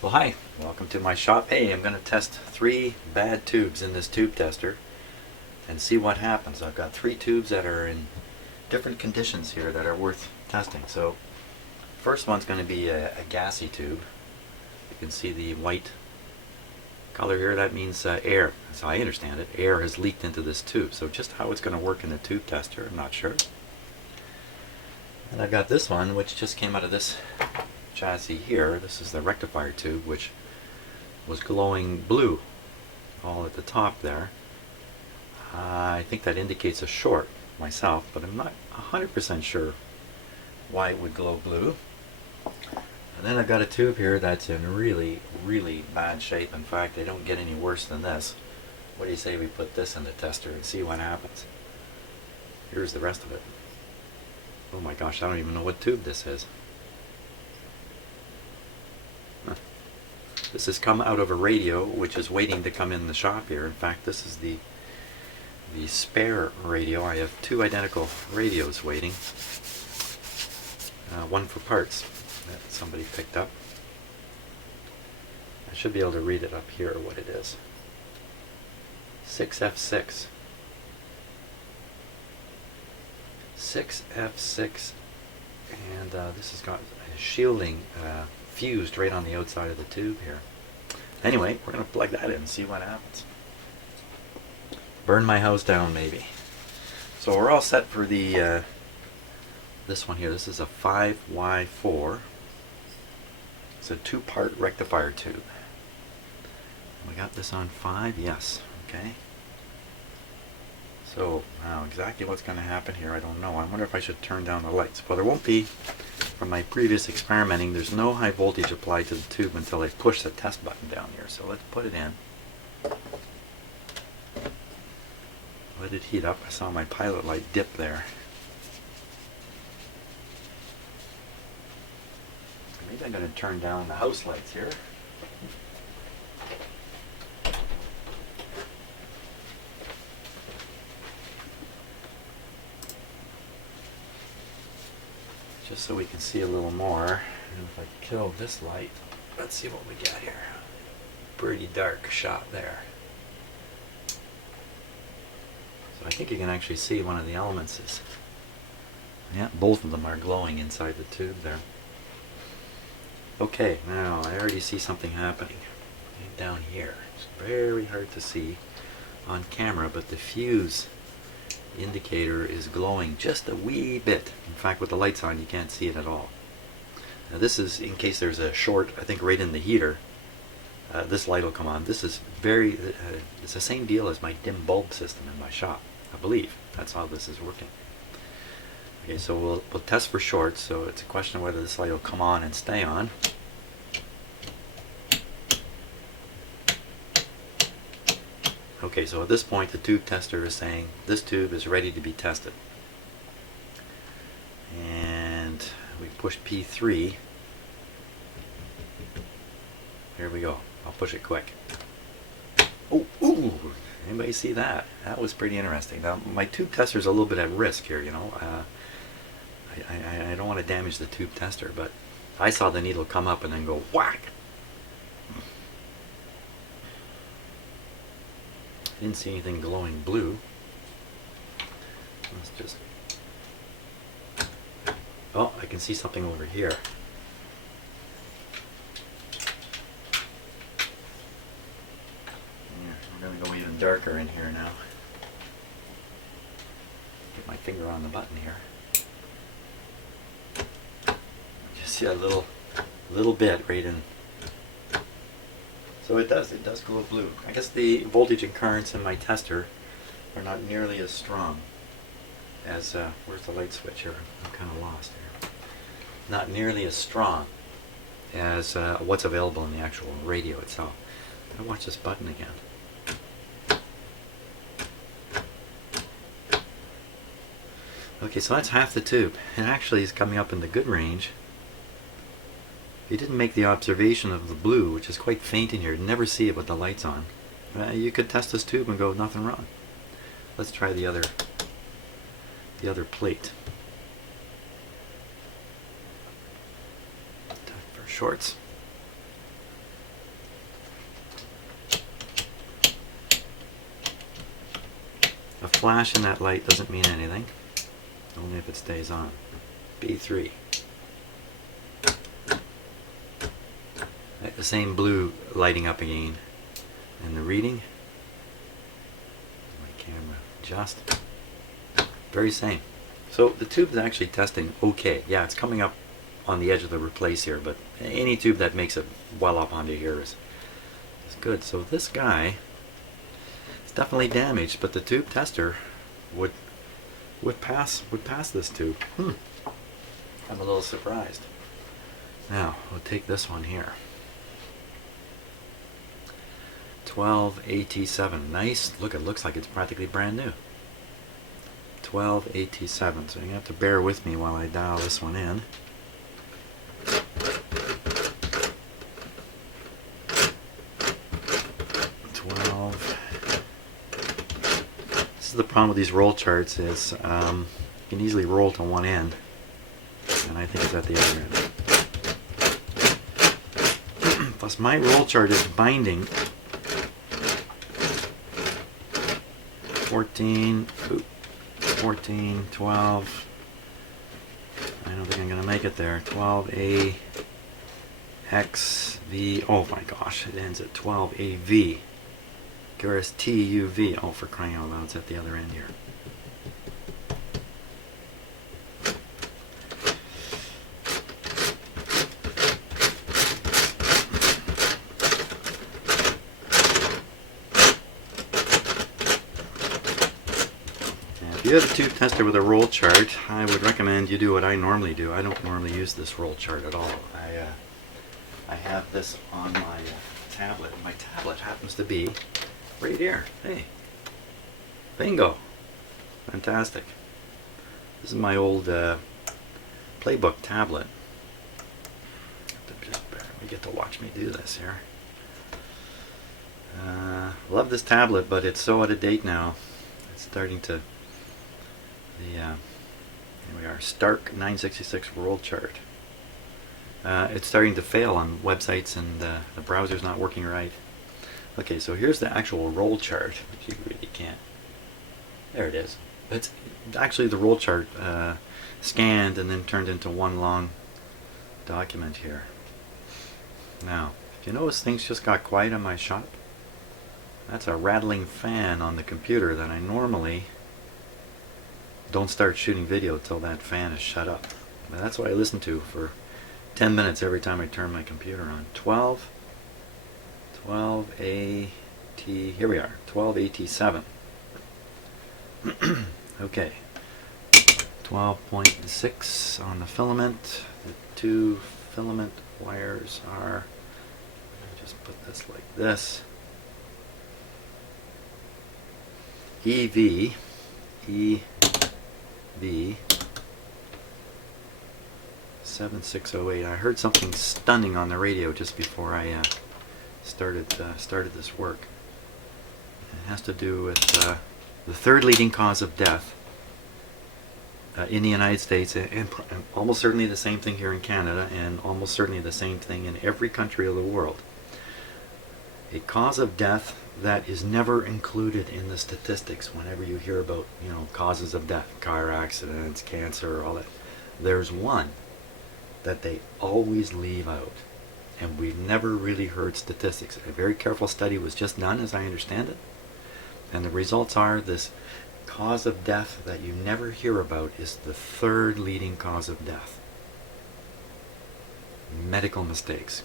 Well, hi, welcome to my shop. Hey, I'm going to test 3 bad tubes in this tube tester and see what happens. I've got 3 tubes that are in different conditions here that are worth testing. So, first one's going to be a gassy tube. You can see the white color here. That means air. As I understand it, air has leaked into this tube. So just how it's going to work in the tube tester, I'm not sure. And I've got this one, which just came out of this chassis here. This is the rectifier tube, which was glowing blue all at the top there. I think that indicates a short myself, but I'm not 100% sure why it would glow blue. And then I've got a tube here that's in really, really bad shape. In fact, they don't get any worse than this. What do you say we put this in the tester and see what happens? Here's the rest of it. Oh my gosh, I don't even know what tube this is. This has come out of a radio which is waiting to come in the shop here. In fact, this is the spare radio. I have 2 identical radios waiting. One for parts that somebody picked up. I should be able to read it up here what it is. 6F6. 6F6, and this has got a shielding fused right on the outside of the tube here. Anyway, we're going to plug that in and see what happens. Burn my house down, maybe. So we're all set for the this one here. This is a 5Y4. It's a 2-part rectifier tube. We got this on 5, yes. Okay. So now exactly what's going to happen here, I don't know. I wonder if I should turn down the lights. Well, there won't be, from my previous experimenting, there's no high voltage applied to the tube until I push the test button down here. So let's put it in. Let it heat up. I saw my pilot light dip there. Maybe I'm going to turn down the house lights here. Just so we can see a little more. And if I kill this light, let's see what we got here. Pretty dark shot there. So I think you can actually see one of the elements is, yeah, both of them are glowing inside the tube there. Okay, now I already see something happening down here. It's very hard to see on camera, but the fuse indicator is glowing just a wee bit. In fact, with the lights on, you can't see it at all. Now this is in case there's a short, I think right in the heater. This light will come on. This is very, it's the same deal as my dim bulb system in my shop. I believe that's how this is working. Okay, so we'll test for shorts. So it's a question of whether this light will come on and stay on. Okay, so at this point the tube tester is saying this tube is ready to be tested. And we push P3. Here we go. I'll push it quick. Oh, ooh! Anybody see that? That was pretty interesting. Now, my tube tester's a little bit at risk here, you know. I don't want to damage the tube tester, but I saw the needle come up and then go whack. I didn't see anything glowing blue. Let's just... Oh, I can see something over here. Yeah, we're going to go even darker in here now. Get my finger on the button here. Just see a little bit right in. So it does glow blue. I guess the voltage and currents in my tester are not nearly as strong as, where's the light switch here? I'm kind of lost here. Not nearly as strong as what's available in the actual radio itself. I'll watch this button again. Okay, so that's half the tube. It actually is coming up in the good range. You didn't make the observation of the blue, which is quite faint in here. You never see it with the lights on. You could test this tube and go, nothing wrong. Let's try the other plate. Time for shorts. flash in that light doesn't mean anything, only if it stays on. B3. The same blue lighting up again. And the reading, my camera adjust, very same. So the tube's actually testing okay. Yeah, it's coming up on the edge of the replace here, but any tube that makes it well up onto here is good. So this guy is definitely damaged, but the tube tester would pass this tube. I'm a little surprised. Now we'll take this one here. 12AT7. Nice. Look, it looks like it's practically brand new. 12AT7. So you have to bear with me while I dial this one in. This is the problem with these roll charts is you can easily roll to one end, and I think it's at the other end. Plus my roll chart is binding 14, 12. I don't think I'm going to make it there. 12A XV. Oh my gosh, it ends at 12AV. Garris TUV. Oh, for crying out loud, it's at the other end here. If you have a tube tester with a roll chart, I would recommend you do what I normally do. I don't normally use this roll chart at all. I have this on my tablet. My tablet happens to be right here. Hey, bingo, fantastic. This is my old Playbook tablet. Just barely get to watch me do this here. Love this tablet, but it's so out of date now. It's starting to. Here we are, Stark 966 roll chart. It's starting to fail on websites, and the browser's not working right. Okay, so here's the actual roll chart, which you really can't. There it is. It's actually the roll chart scanned and then turned into one long document here. Now, if you notice things just got quiet in my shop, that's a rattling fan on the computer that I normally don't start shooting video until that fan is shut up. But that's what I listen to for 10 minutes every time I turn my computer on. 12AT, here we are, 12AT7. Okay, 12.6 on the filament. The two filament wires are, let me just put this like this. EV 7608. I heard something stunning on the radio just before I started this work. It has to do with the third leading cause of death in the United States, and almost certainly the same thing here in Canada, and almost certainly the same thing in every country of the world. A cause of death that is never included in the statistics whenever you hear about, causes of death, car accidents, cancer, all that. There's one that they always leave out, and we've never really heard statistics. A very careful study was just done, as I understand it, and the results are this cause of death that you never hear about is the third leading cause of death. Medical mistakes.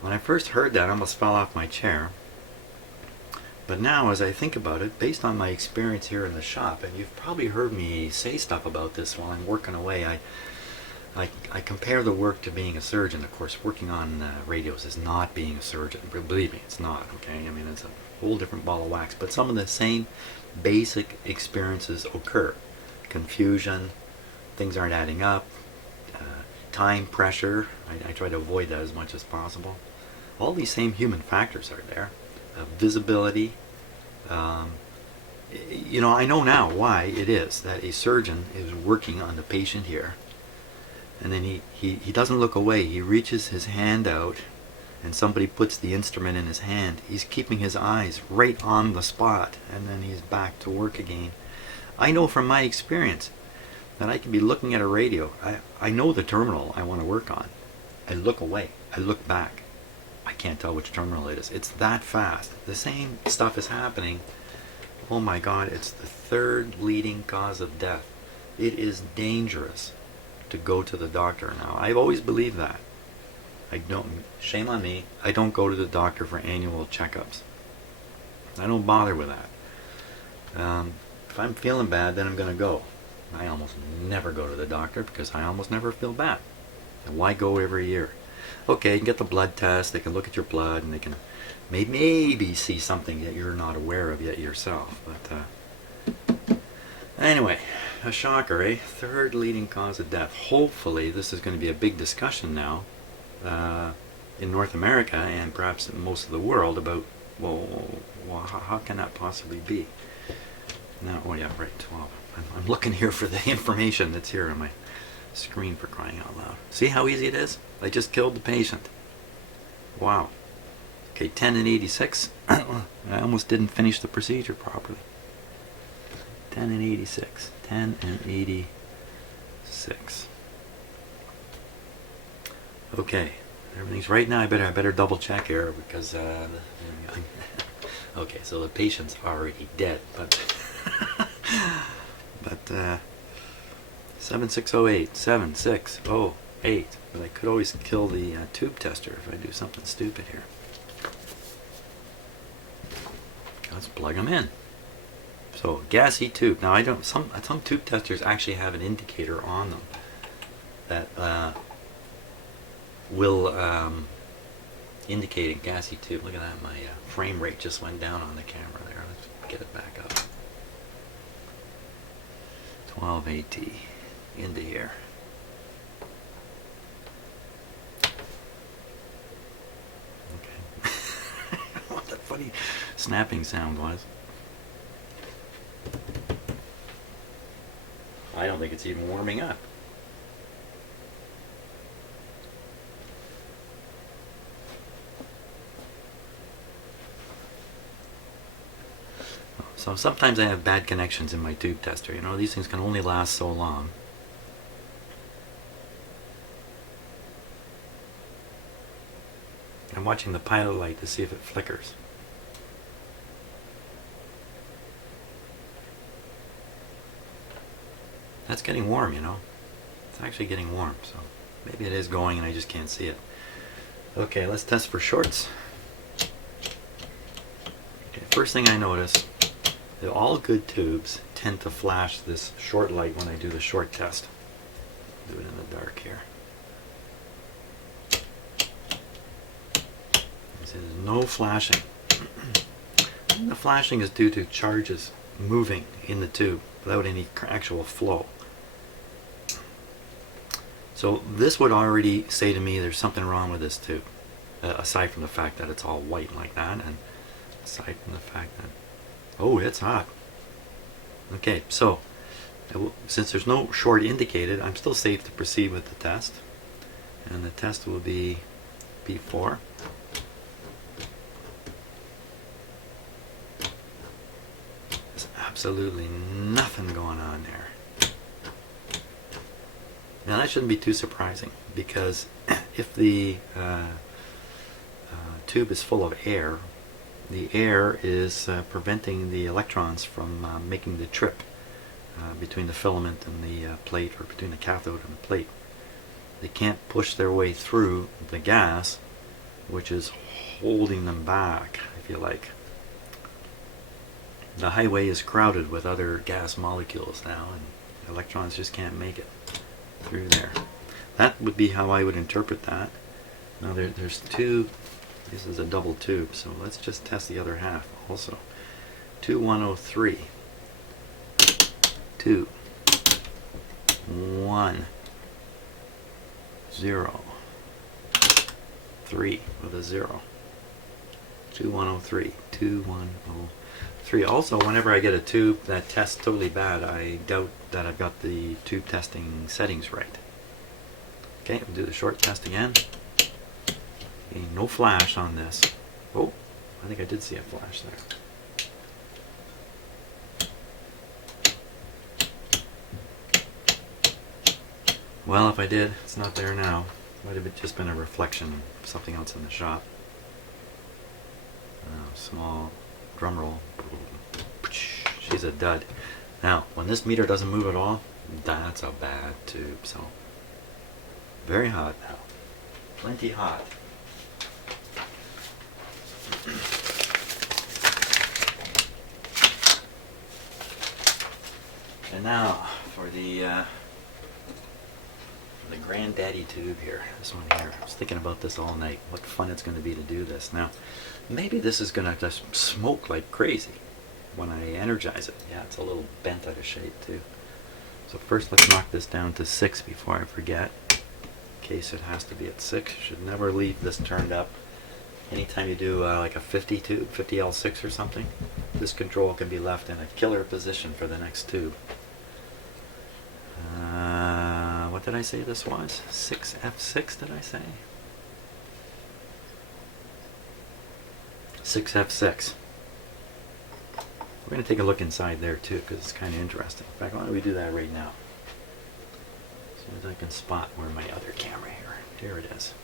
When I first heard that, I almost fell off my chair. But now, as I think about it, based on my experience here in the shop, and you've probably heard me say stuff about this while I'm working away, I compare the work to being a surgeon. Of course, working on radios is not being a surgeon. Believe me, it's not, okay? I mean, it's a whole different ball of wax. But some of the same basic experiences occur. Confusion, things aren't adding up, time pressure. I try to avoid that as much as possible. All these same human factors are there. Visibility. I know now why it is that a surgeon is working on the patient here, and then he doesn't look away. He reaches his hand out and somebody puts the instrument in his hand, he's keeping his eyes right on the spot, and then he's back to work again. I know from my experience that I can be looking at a radio. I know the terminal I want to work on. I look away. I look back. I can't tell which terminal it is. It's that fast. The same stuff is happening. Oh my God, it's the third leading cause of death. It is dangerous to go to the doctor now. I've always believed that. I don't, shame on me, I don't go to the doctor for annual checkups. I don't bother with that. If I'm feeling bad, then I'm going to go. I almost never go to the doctor because I almost never feel bad. And why go every year? Okay, you can get the blood test, they can look at your blood, and they can maybe see something that you're not aware of yet yourself. But anyway, a shocker, eh? Third leading cause of death. Hopefully this is going to be a big discussion now in North America and perhaps in most of the world about, well how can that possibly be? Now, oh yeah, right, 12. I'm looking here for the information that's here on my screen, for crying out loud. See how easy it is? I just killed the patient. Wow. Okay, 10 and 86. I almost didn't finish the procedure properly. 10 and 86. 10 and 86. Okay, everything's right now. I better double check here because okay, so the patient's already dead, but 7608, 7608. But I could always kill the tube tester if I do something stupid here. Let's plug them in. So gassy tube. Now I don't. Some tube testers actually have an indicator on them that will indicate a gassy tube. Look at that. My frame rate just went down on the camera there. Let's get it back up. 1280 into here. Okay. What that funny snapping sound was. I don't think it's even warming up. So sometimes I have bad connections in my tube tester. You know, these things can only last so long. I'm watching the pilot light to see if it flickers. That's getting warm, you know. It's actually getting warm, so maybe it is going and I just can't see it. Okay, let's test for shorts. Okay, first thing I notice, that all good tubes tend to flash this short light when I do the short test. Do it in the dark here. There's no flashing. The flashing is due to charges moving in the tube without any actual flow. So this would already say to me there's something wrong with this tube, aside from the fact that it's all white like that, and aside from the fact that, oh, it's hot. Okay, so since there's no short indicated, I'm still safe to proceed with the test, and the test will be P4. There's absolutely nothing going on there. Now that shouldn't be too surprising, because if the tube is full of air, the air is preventing the electrons from making the trip between the filament and the plate, or between the cathode and the plate. They can't push their way through the gas, which is holding them back, if you like. The highway is crowded with other gas molecules now, and electrons just can't make it through there. That would be how I would interpret that. Now there's two. This is a double tube, so let's just test the other half also. 2103. 2 1 0 3 with a 0. 2103. 2103. Also, whenever I get a tube that tests totally bad, I doubt that I've got the tube testing settings right. Okay, we'll do the short test again. Okay, no flash on this. Oh, I think I did see a flash there. Well, if I did, it's not there now. Might have just been a reflection of something else in the shop. Small drum roll. She's a dud. Now, when this meter doesn't move at all, that's a bad tube. So, very hot now. Plenty hot. And now for the granddaddy tube here. This one here. I was thinking about this all night. What fun it's going to be to do this. Now, maybe this is going to just smoke like crazy when I energize it. Yeah, it's a little bent out of shape too. So first let's knock this down to 6 before I forget. In case it has to be at 6. Should never leave this turned up. Anytime you do like a 50 tube, 50L6 or something, this control can be left in a killer position for the next tube. What did I say this was? 6F6 did I say? 6F6. We're going to take a look inside there too, because it's kind of interesting. In fact, why don't we do that right now? As soon as I can spot where my other camera here. Here it is.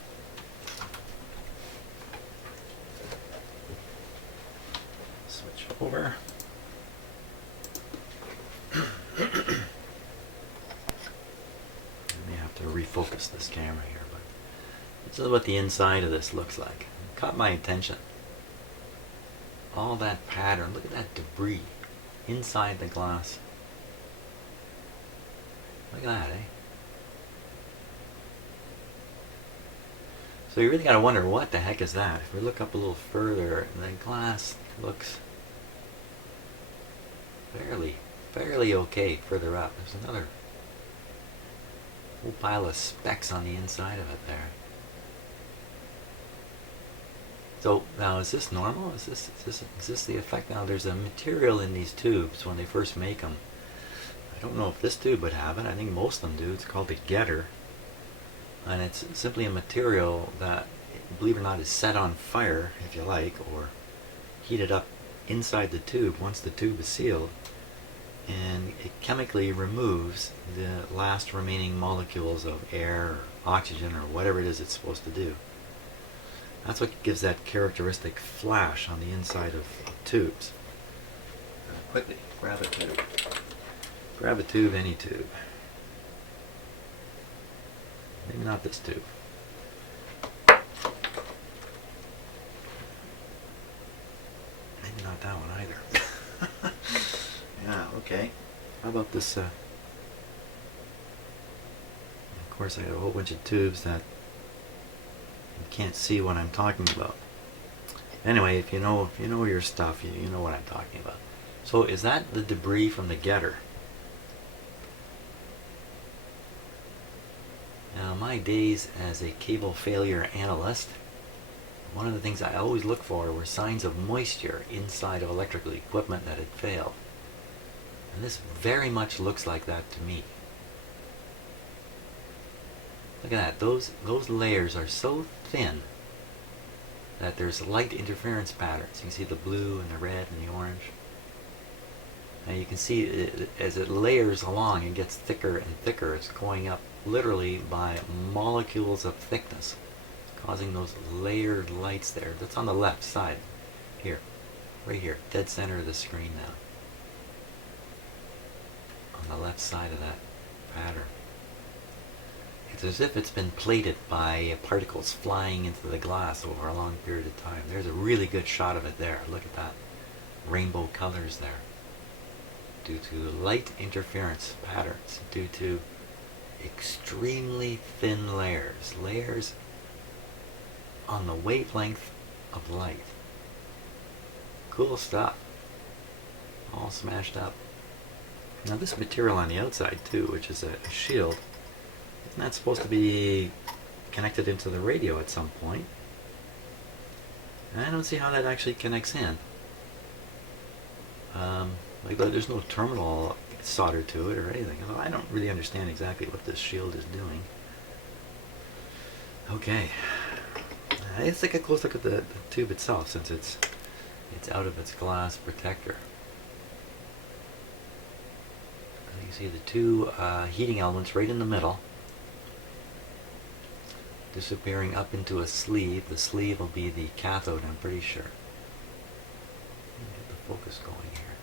Switch over. To refocus this camera here, but this is what the inside of this looks like. It caught my attention. All that pattern, look at that debris inside the glass. Look at that, eh? So you really gotta wonder, what the heck is that? If we look up a little further, the glass looks fairly okay further up. There's another whole pile of specks on the inside of it there. So now, is this normal? Is this the effect? Now there's a material in these tubes when they first make them. I don't know if this tube would have it. I think most of them do. It's called a getter, and it's simply a material that, believe it or not, is set on fire, if you like, or heated up inside the tube once the tube is sealed. And it chemically removes the last remaining molecules of air or oxygen or whatever it is it's supposed to do. That's what gives that characteristic flash on the inside of tubes. Quickly, grab a tube. Grab a tube, any tube. Maybe not this tube. Maybe not that one either. Yeah, okay. How about this? Of course, I got a whole bunch of tubes that you can't see what I'm talking about. Anyway, if you know your stuff, you know what I'm talking about. So, is that the debris from the getter? Now, my days as a cable failure analyst, one of the things I always look for were signs of moisture inside of electrical equipment that had failed. And this very much looks like that to me. Look at that. Those layers are so thin that there's light interference patterns. You can see the blue and the red and the orange. And you can see it, as it layers along, it gets thicker and thicker. It's going up literally by molecules of thickness, causing those layered lights there. That's on the left side. Here. Right here. Dead center of the screen now. On the left side of that pattern. It's as if it's been plated by particles flying into the glass over a long period of time. There's a really good shot of it there. Look at that. Rainbow colors there. Due to light interference patterns. Due to extremely thin layers. Layers on the wavelength of light. Cool stuff. All smashed up. Now this material on the outside too, which is a shield, isn't that supposed to be connected into the radio at some point? I don't see how that actually connects in. Like there's no terminal soldered to it or anything. I don't really understand exactly what this shield is doing. Okay, let's take a close look at the tube itself, since it's out of its glass protector. You see the two heating elements right in the middle, disappearing up into a sleeve. The sleeve will be the cathode, I'm pretty sure. Get the focus going here.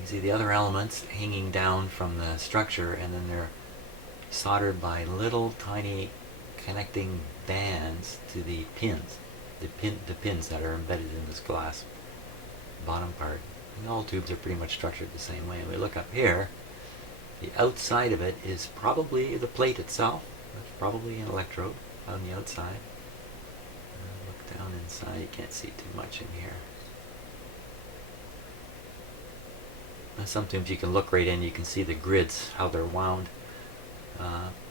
You see the other elements hanging down from the structure, and then they're soldered by little tiny connecting bands to the pins, the pins that are embedded in this glass bottom part. And all tubes are pretty much structured the same way. And we look up here, the outside of it is probably the plate itself. That's probably an electrode on the outside. Look down inside, you can't see too much in here. And sometimes you can look right in, you can see the grids, how they're wound.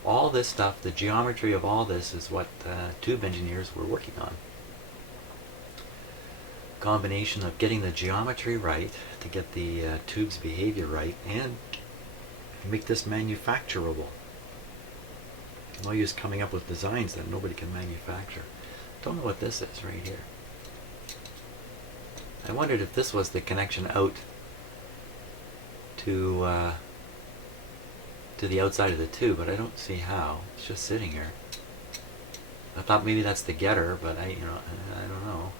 All this stuff, the geometry of all this is what tube engineers were working on. Combination of getting the geometry right to get the tube's behavior right and make this manufacturable. No use coming up with designs that nobody can manufacture. Don't know what this is right here. I wondered if this was the connection out to the outside of the tube, but I don't see how. It's just sitting here. I thought maybe that's the getter, but I don't know.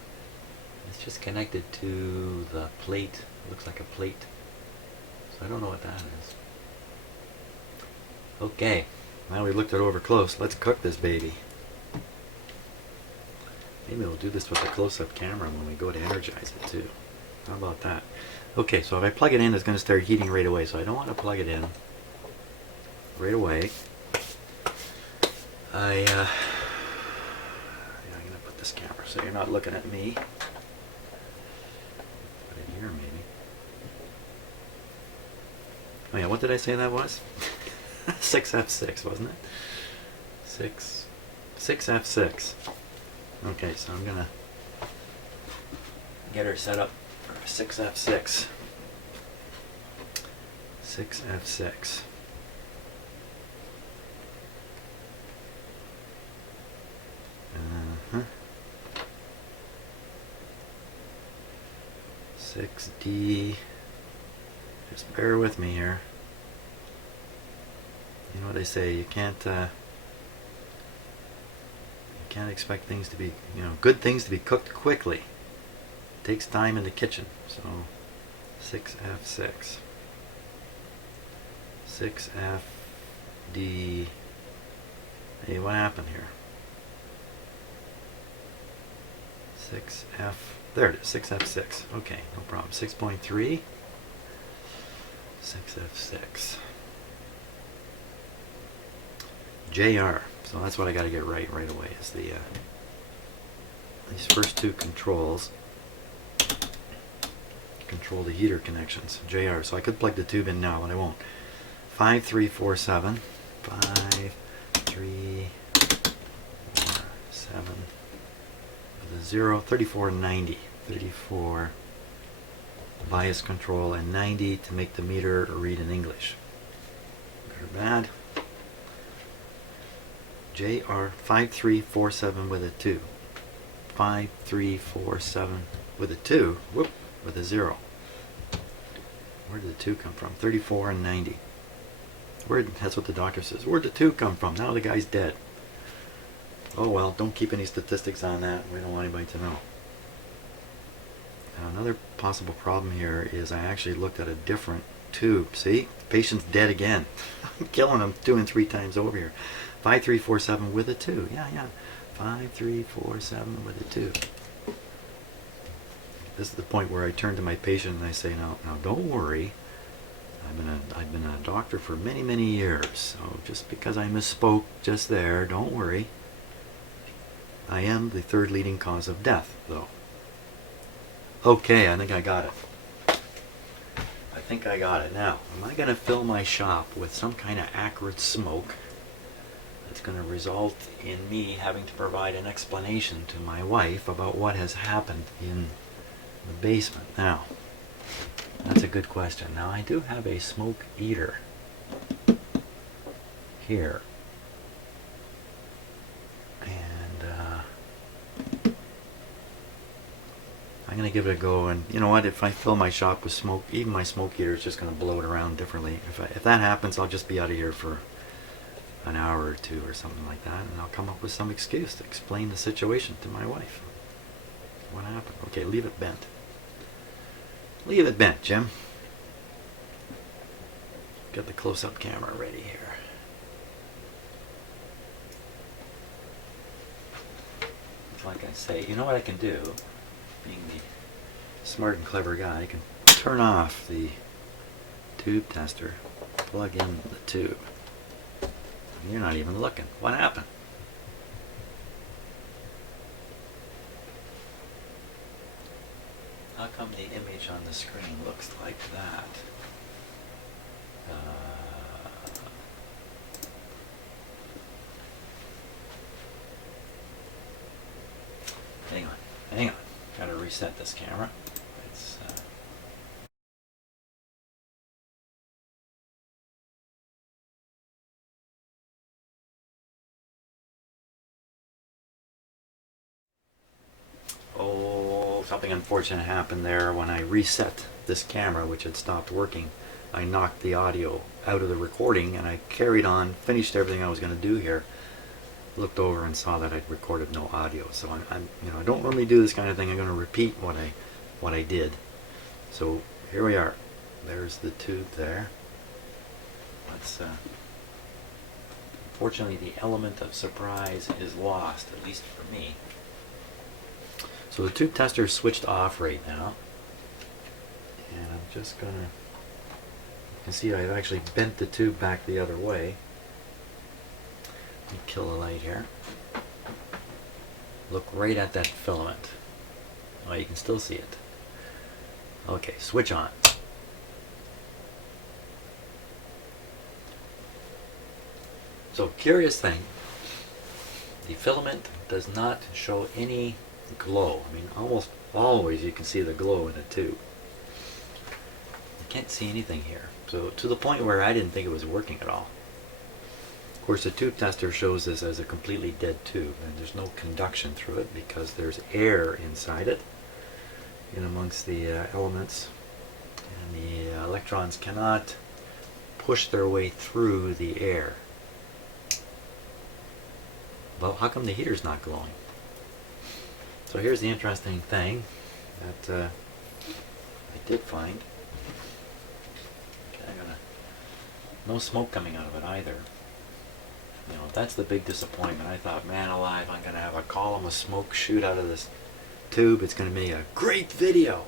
It's just connected to the plate. It looks like a plate. So I don't know what that is. Okay, now we looked it over close. Let's cook this baby. Maybe we'll do this with a close-up camera when we go to energize it too. How about that? Okay, so if I plug it in, it's going to start heating right away. So I don't want to plug it in right away. I'm going to put this camera so you're not looking at me. Put it here maybe. Oh yeah, what did I say that was? 6F6, wasn't it? 6F6. Okay, so I'm gonna get her set up for 6F6. 6F6. Uh-huh. 6D. Just bear with me here. You know what they say, you can't expect things to be, good things to be cooked quickly. It takes time in the kitchen. So 6F6. 6FD. Hey, what happened here? 6F, there it is, 6F6. Okay, no problem. 6.3. 6F6. JR. So that's what I got to get right away, is the these first two controls control the heater connections. JR. So I could plug the tube in now, but I won't. 5347. 5347 with a 0. 3490. 34 bias control and 90 to make the meter read in English. Good or bad? JR 5347 with a 2. 5347 with a 2. Whoop, with a 0. Where did the 2 come from? 34 and 90. That's what the doctor says. Where'd the 2 come from? Now the guy's dead. Oh well, don't keep any statistics on that. We don't want anybody to know. Now, another possible problem here is I actually looked at a different tube. See? The patient's dead again. I'm killing him 2 and 3 times over here. 5347 with a 2. Yeah. 5347 with a 2. This is the point where I turn to my patient and I say, now don't worry. I've been a doctor for many years. So just because I misspoke just there, don't worry. I am the 3rd leading cause of death, though. Okay, I think I got it. Now, am I going to fill my shop with some kind of acrid smoke that's going to result in me having to provide an explanation to my wife about what has happened in the basement? Now, that's a good question. Now, I do have a smoke eater here. gonna give it a go, and you know what? If I fill my shop with smoke, even my smoke heater is just gonna blow it around differently. If that happens, I'll just be out of here for an hour or two or something like that, and I'll come up with some excuse to explain the situation to my wife. What happened? Okay, leave it bent. Leave it bent, Jim. Get the close-up camera ready here. Like I say, you know what I can do? Being the smart and clever guy, I can turn off the tube tester, plug in the tube. You're not even looking. What happened? How come the image on the screen looks like that? Hang on. Gotta reset this camera. It's Oh, something unfortunate happened there when I reset this camera, which had stopped working. I knocked the audio out of the recording, and I carried on, finished everything I was going to do here. Looked over and saw that I'd recorded no audio. So I don't normally do this kind of thing. I'm going to repeat what I did. So here we are. There's the tube there. Let's. Unfortunately, the element of surprise is lost, at least for me. So the tube tester is switched off right now, and I'm just gonna. You can see I've actually bent the tube back the other way. Let me kill the light here. Look right at that filament. Oh, you can still see it. Okay, switch on. So, curious thing, the filament does not show any glow. I mean, almost always you can see the glow in the tube. You can't see anything here. So, to the point where I didn't think it was working at all. Of course, the tube tester shows this as a completely dead tube, and there's no conduction through it because there's air inside it, in amongst the elements, and the electrons cannot push their way through the air. Well, how come the heater's not glowing? So here's the interesting thing that I did find. Okay, no smoke coming out of it either. You know, that's the big disappointment. I thought, man alive, I'm going to have a column of smoke shoot out of this tube. It's going to be a great video.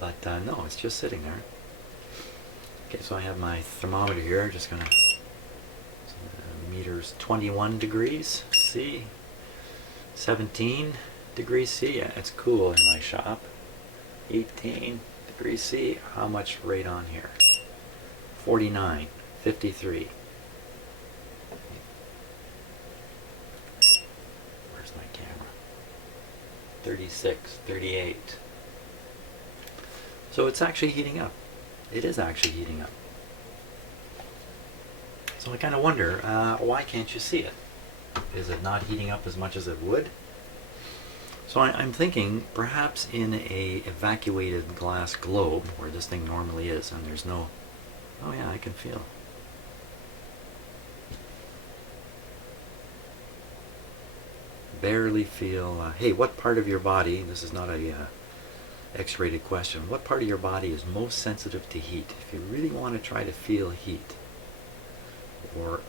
But no, it's just sitting there. Okay, so I have my thermometer here. Just going to meters 21 degrees C, 17 degrees C. Yeah, it's cool in my shop. 18 degrees C. How much radon here? 49, 53. Where's my camera? 36, 38. So it's actually heating up. It is actually heating up. So I kind of wonder, why can't you see it? Is it not heating up as much as it would? So I'm thinking perhaps in a evacuated glass globe where this thing normally is, and there's no. Oh yeah, I can feel. Barely feel. Hey, what part of your body? This is not a X-rated question. What part of your body is most sensitive to heat? If you really want to try to feel heat,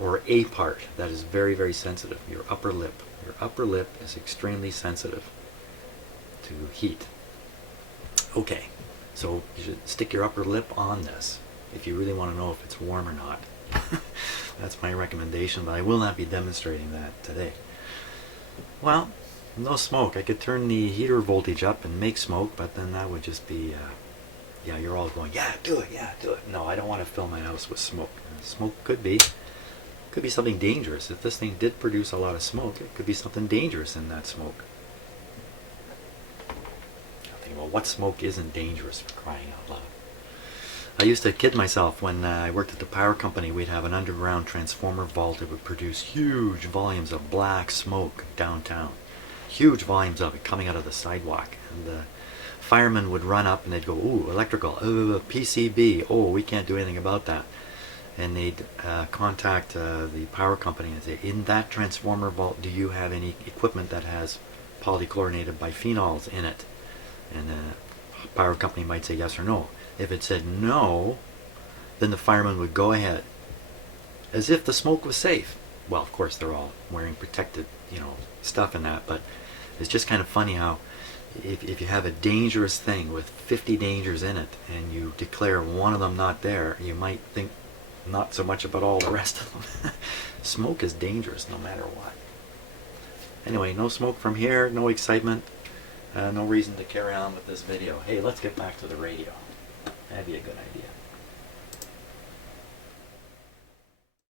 or a part that is very, very sensitive, your upper lip. Your upper lip is extremely sensitive to heat. Okay, so you should stick your upper lip on this if you really want to know if it's warm or not. That's my recommendation, but I will not be demonstrating that today. Well, no smoke. I could turn the heater voltage up and make smoke, but then that would just be, yeah, you're all going, yeah, do it. No, I don't want to fill my house with smoke. Smoke could be something dangerous. If this thing did produce a lot of smoke, it could be something dangerous in that smoke. I think, well, what smoke isn't dangerous, for crying out loud? I used to kid myself when I worked at the power company. We'd have an underground transformer vault that would produce huge volumes of black smoke downtown. Huge volumes of it coming out of the sidewalk. And firemen would run up and they'd go, ooh, electrical, PCB, oh, we can't do anything about that. And they'd contact the power company and say, in that transformer vault, do you have any equipment that has polychlorinated bipheноls in it? And the power company might say yes or no. If it said no, then the fireman would go ahead, as if the smoke was safe. Well, of course, they're all wearing protected, stuff in that, but it's just kind of funny how if you have a dangerous thing with 50 dangers in it and you declare one of them not there, you might think not so much about all the rest of them. Smoke is dangerous no matter what. Anyway, no smoke from here, no excitement, no reason to carry on with this video. Hey, let's get back to the radio. That'd be a good idea.